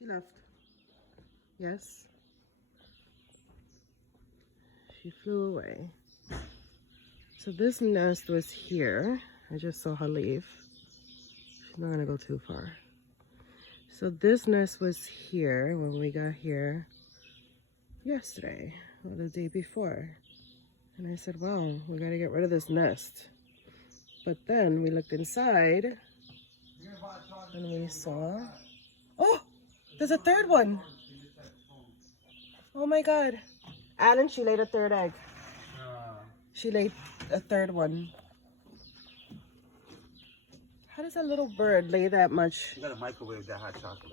She left. Yes. She flew away. So this nest was here. I just saw her leave. She's not gonna go too far. So this nest was here when we got here yesterday or the day before. And I said, wow, we gotta get rid of this nest. But then we looked inside and we saw, oh, there's a third one. Oh my God. Alan, she laid a third egg. She laid a third one. How does a little bird lay that much? You gotta microwave that hot chocolate.